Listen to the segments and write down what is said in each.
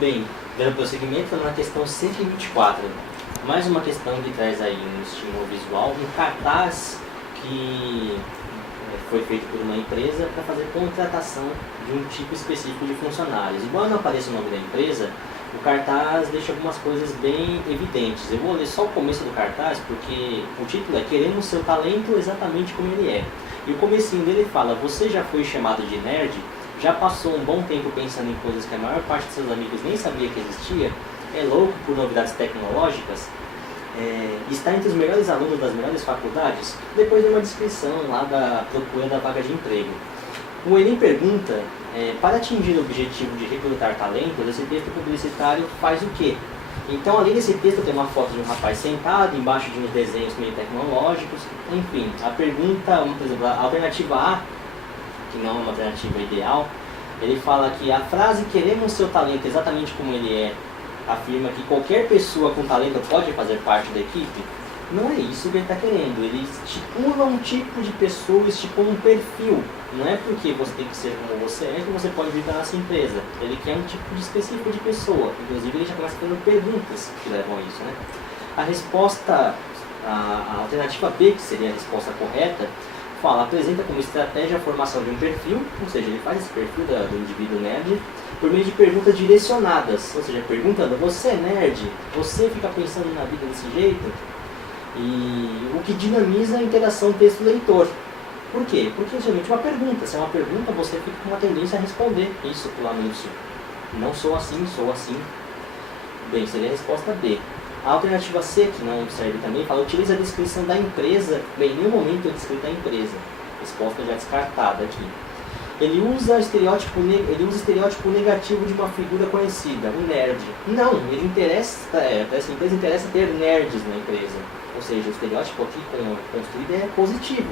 Bem, dando prosseguimento na questão 124, mais uma questão que traz aí um estímulo visual, um cartaz que foi feito por uma empresa para fazer contratação de um tipo específico de funcionários. Embora não apareça o nome da empresa, o cartaz deixa algumas coisas bem evidentes. Eu vou ler só o começo do cartaz, porque o título é Queremos seu talento exatamente como ele é. E o comecinho dele fala, você já foi chamado de nerd? Já passou um bom tempo pensando em coisas que a maior parte de seus amigos nem sabia que existia? É louco por novidades tecnológicas? Está entre os melhores alunos das melhores faculdades? Depois de uma descrição lá da procura da vaga de emprego. O Enem pergunta, para atingir o objetivo de recrutar talentos, esse texto publicitário faz o quê? Então, além desse texto, tem uma foto de um rapaz sentado, embaixo de uns desenhos meio tecnológicos. Enfim, a pergunta, por exemplo, a alternativa A, que não é uma alternativa ideal, ele fala que a frase queremos seu talento exatamente como ele é, afirma que qualquer pessoa com talento pode fazer parte da equipe. Não é isso que ele está querendo, ele estipula um tipo de pessoa, estipula um perfil. Não é porque você tem que ser como você é que você pode vir para a nossa empresa. Ele quer um tipo de específico de pessoa, inclusive ele já começa fazendo perguntas que levam a isso, né? A resposta, a alternativa B, que seria a resposta correta, fala, apresenta como estratégia a formação de um perfil, ou seja, ele faz esse perfil do indivíduo nerd, por meio de perguntas direcionadas, ou seja, perguntando, você é nerd? Você fica pensando na vida desse jeito? E o que dinamiza a interação texto-leitor. Por quê? Porque geralmente uma pergunta, se é uma pergunta, você fica com uma tendência a responder isso pelo anúncio. Não sou assim, sou assim. Bem, seria a resposta B. A alternativa C, que não serve também, fala, utiliza a descrição da empresa. Bem, em nenhum momento é descrita a empresa. Resposta já descartada aqui. Ele usa estereótipo negativo de uma figura conhecida, o nerd. Não, essa empresa interessa ter nerds na empresa. Ou seja, o estereótipo aqui construído é positivo.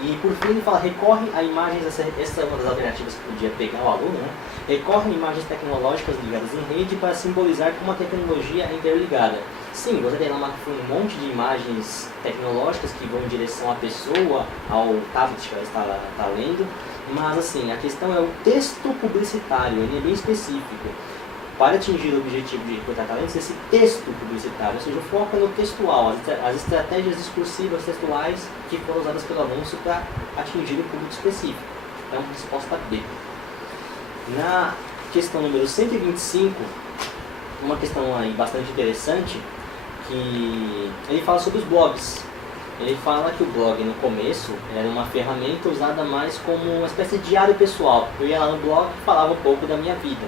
E por fim ele fala, recorre a imagens, essa é uma das alternativas que podia pegar o aluno, né? Recorre a imagens tecnológicas ligadas em rede para simbolizar como a tecnologia é interligada. Sim, você tem lá um monte de imagens tecnológicas que vão em direção à pessoa, ao tablet que ela está lendo, mas assim, a questão é o texto publicitário, ele é bem específico. Para atingir o objetivo de recrutar talentos, esse texto publicitário, ou seja, o foco é no textual, as estratégias discursivas textuais que foram usadas pelo anúncio para atingir um público específico. Então, resposta B. Na questão número 125, uma questão aí bastante interessante, que ele fala sobre os blogs. Ele fala que o blog no começo era uma ferramenta usada mais como uma espécie de diário pessoal. Eu ia lá no blog e falava um pouco da minha vida.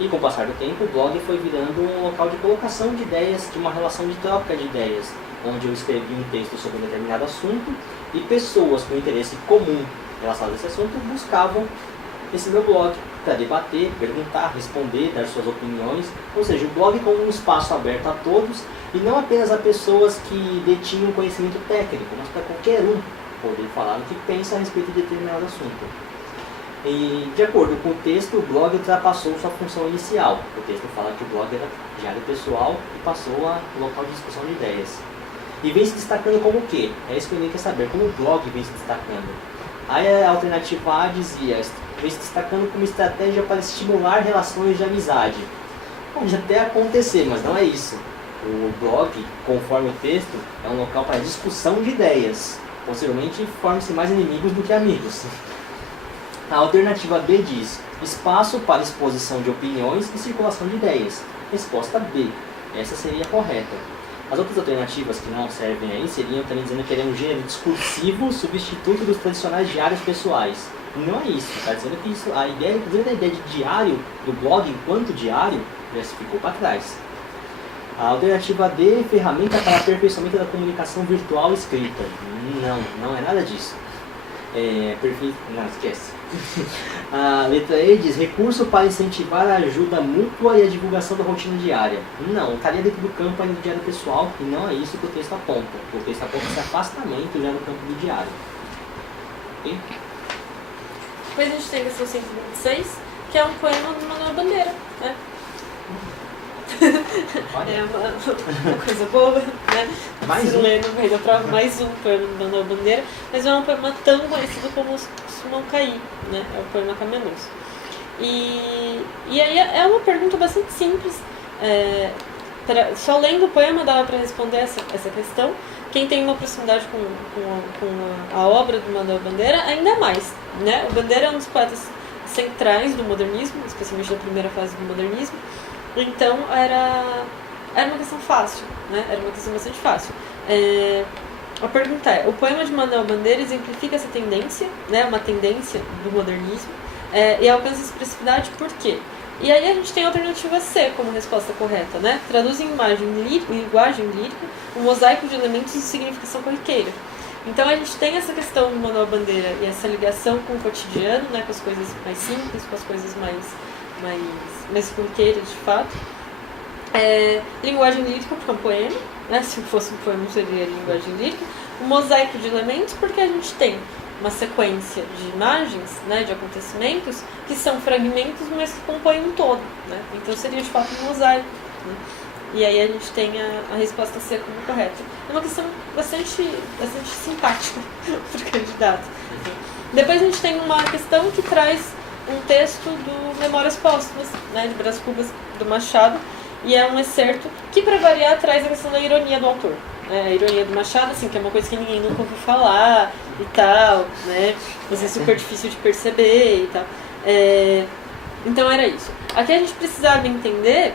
E com o passar do tempo, o blog foi virando um local de colocação de ideias, de uma relação de troca de ideias, onde eu escrevi um texto sobre um determinado assunto e pessoas com interesse comum relacionado a esse assunto buscavam esse meu blog para debater, perguntar, responder, dar suas opiniões. Ou seja, o blog como um espaço aberto a todos e não apenas a pessoas que detinham conhecimento técnico, mas para qualquer um poder falar o que pensa a respeito de determinado assunto. E, de acordo com o texto, o blog ultrapassou sua função inicial. O texto fala que o blog era diário pessoal e passou a local de discussão de ideias. E vem se destacando como o quê? É isso que eu nem quer saber, como o blog vem se destacando. Aí a alternativa A dizia, vem se destacando como estratégia para estimular relações de amizade. Pode até acontecer, mas não é isso. O blog, conforme o texto, é um local para discussão de ideias. Possivelmente forme-se mais inimigos do que amigos. A alternativa B diz, espaço para exposição de opiniões e circulação de ideias. Resposta B. Essa seria a correta. As outras alternativas que não servem aí seriam também dizendo que ele é um gênero discursivo substituto dos tradicionais diários pessoais. Não é isso. Está dizendo que isso, a ideia, inclusive a ideia de diário, do blog enquanto diário, já se ficou para trás. A alternativa D, ferramenta para aperfeiçoamento da comunicação virtual escrita. Não é nada disso. Não, esquece. A letra E diz, recurso para incentivar a ajuda mútua e a divulgação da rotina diária. Não, estaria dentro do campo ainda do diário pessoal e não é isso que o texto aponta. O texto aponta esse afastamento já no campo do diário. Ok? Depois a gente tem a questão 126, que é um poema do Manuel Bandeira, né? É uma coisa boa, né? Mais Se um. ler no meio da prova, mais um poema do Manuel Bandeira, mas não é um poema tão conhecido como Costumam Cair, né? É o poema Cameloso. E aí é uma pergunta bastante simples. Só lendo o poema dava para responder essa questão. Quem tem uma proximidade com a obra do Manuel Bandeira, ainda mais, né? O Bandeira é um dos poetas centrais do modernismo, especialmente da primeira fase do modernismo. Então era uma questão fácil, né? Era uma questão bastante fácil. A pergunta é: o poema de Manuel Bandeira exemplifica essa tendência, né? Uma tendência do modernismo, e alcança expressividade por quê? E aí a gente tem a alternativa C como resposta correta, né? Traduz em linguagem lírica um mosaico de elementos de significação corriqueira. Então a gente tem essa questão do Manuel Bandeira e essa ligação com o cotidiano, né? Com as coisas mais simples, com as coisas mais corriqueiras de fato. Linguagem lírica porque é um poema, né? Se fosse um poema seria linguagem lírica. Um mosaico de elementos porque a gente tem uma sequência de imagens, né, de acontecimentos, que são fragmentos, mas que compõem um todo, né? Então seria de fato um mosaico, né? E aí a gente tem a resposta C como correta. É uma questão bastante simpática para o candidato. Depois a gente tem uma questão que traz um texto do Memórias Póstumas, né, de Brás Cubas, do Machado, e é um excerto que, para variar, traz a questão da ironia do autor. A ironia do Machado, assim, que é uma coisa que ninguém nunca ouviu falar e tal, né? Mas é super difícil de perceber e tal. Então era isso. Aqui a gente precisava entender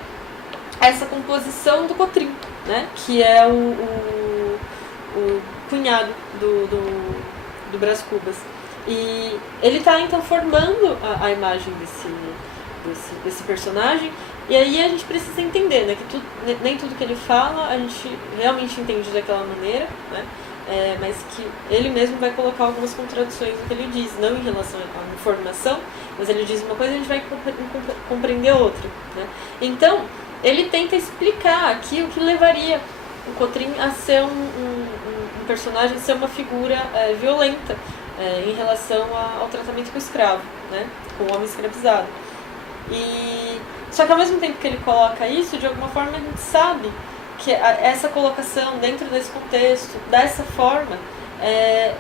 essa composição do Cotrim, né? Que é o cunhado do Brás Cubas. E ele está então formando a imagem desse personagem. E aí a gente precisa entender, né, que nem tudo que ele fala a gente realmente entende daquela maneira, né, mas que ele mesmo vai colocar algumas contradições no que ele diz, não em relação à informação, mas ele diz uma coisa e a gente vai compreender outra, né. Então, ele tenta explicar aqui o que levaria o Cotrim a ser um personagem, a ser uma figura violenta em relação ao tratamento com o escravo, né, com o homem escravizado. Só que ao mesmo tempo que ele coloca isso, de alguma forma a gente sabe que essa colocação dentro desse contexto, dessa forma,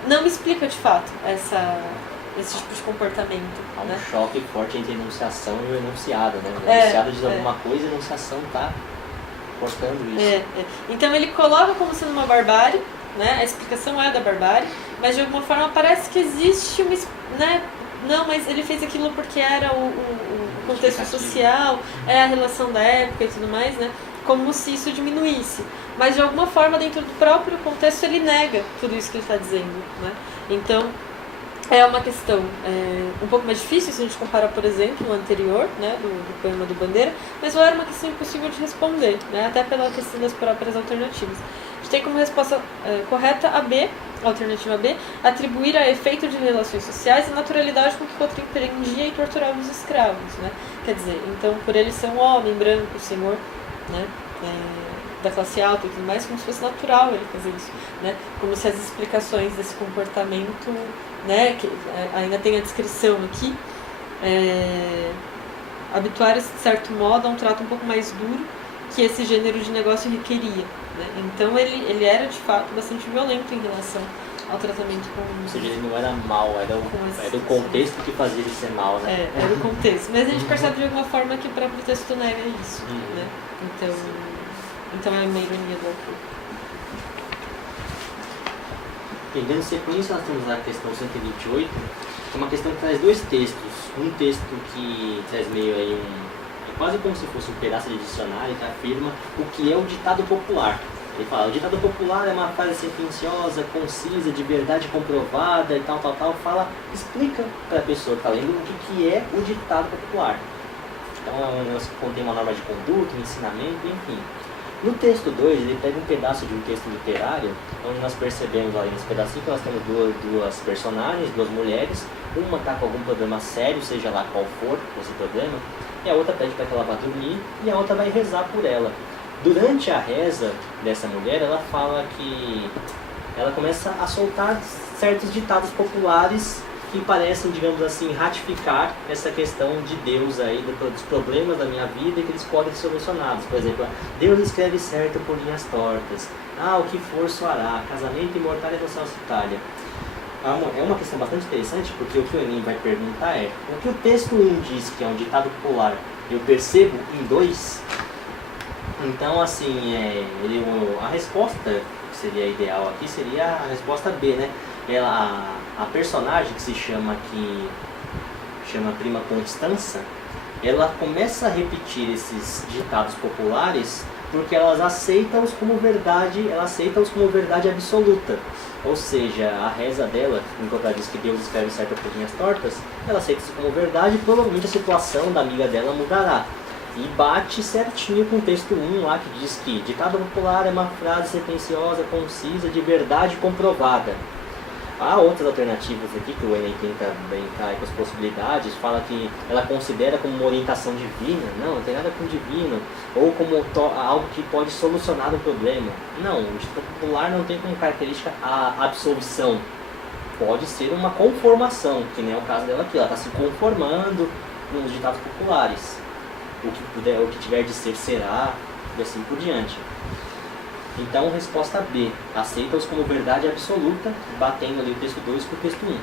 não me explica de fato esse tipo de comportamento. Há um né? choque forte entre a enunciação e o enunciado, né? O enunciado diz alguma coisa e a enunciação está cortando isso. Então ele coloca como sendo uma barbárie, né? A explicação é da barbárie, mas de alguma forma parece que existe uma... Né? Não, mas ele fez aquilo porque era o contexto social, a relação da época e tudo mais, né? Como se isso diminuísse. Mas de alguma forma, dentro do próprio contexto, ele nega tudo isso que ele está dizendo, né? Então, é uma questão um pouco mais difícil se a gente comparar, por exemplo, o anterior, né, do poema do Bandeira, mas não era uma questão impossível de responder, né? Até pela questão das próprias alternativas. A gente tem como resposta correta a B, a alternativa B, atribuir a efeito de relações sociais a naturalidade com que Cotrim prendia e torturava os escravos, né? Quer dizer, então, por ele ser um homem branco, senhor, né, da classe alta e tudo mais, como se fosse natural ele fazer isso, né? Como se as explicações desse comportamento, né, que ainda tem a descrição aqui, habituárias de certo modo a um trato um pouco mais duro que esse gênero de negócio requeria, né? Então ele era de fato bastante violento em relação ao tratamento com... Ou seja, ele não era mal, era o contexto que fazia ele ser mal, né? Era o contexto, mas a gente percebe de alguma forma que o próprio texto nega isso, né? Então é uma ironia do autor. Dando sequência, nós temos a questão 128, que é uma questão que traz dois textos. Um texto que traz meio aí é quase como se fosse um pedaço de dicionário que afirma o que é o ditado popular. Ele fala, o ditado popular é uma frase sentenciosa, concisa, de verdade comprovada e tal, explica para a pessoa que está lendo o que é o ditado popular. Então é um negócio que contém uma norma de conduta, um ensinamento, enfim. No texto 2, ele pega um pedaço de um texto literário, onde nós percebemos ali nesse pedacinho que nós temos duas personagens, duas mulheres, uma está com algum problema sério, seja lá qual for esse problema, e a outra pede para que ela vá dormir, e a outra vai rezar por ela. Durante a reza dessa mulher, ela fala que ela começa a soltar certos ditados populares que parecem, digamos assim, ratificar essa questão de Deus aí, dos problemas da minha vida e que eles podem ser solucionados. Por exemplo, Deus escreve certo por linhas tortas. O que for soará, casamento imortal é você Itália. é uma questão bastante interessante, porque o que o Enem vai perguntar é: o que o texto 1 diz que é um ditado popular, eu percebo em 2? Então, assim, a resposta que seria ideal aqui seria a resposta B, né? A personagem que se chama Prima Constança, ela começa a repetir esses ditados populares porque ela aceita os como verdade absoluta. Ou seja, a reza dela, enquanto ela diz que Deus escreve certo por linhas tortas, ela aceita isso como verdade e provavelmente a situação da amiga dela mudará. E bate certinho com o texto 1 lá, que diz que ditado popular é uma frase sentenciosa, concisa, de verdade comprovada. Há outras alternativas aqui que o Enem tenta brincar com as possibilidades, fala que ela considera como uma orientação divina, não tem nada com divino, ou como algo que pode solucionar um problema. Não, o ditado popular não tem como característica a absolvição, pode ser uma conformação, que nem é o caso dela aqui, ela está se conformando com os ditados populares. O que tiver de ser será, e assim por diante. Então, resposta B, aceita-os como verdade absoluta, batendo ali o texto 2 para o texto 1.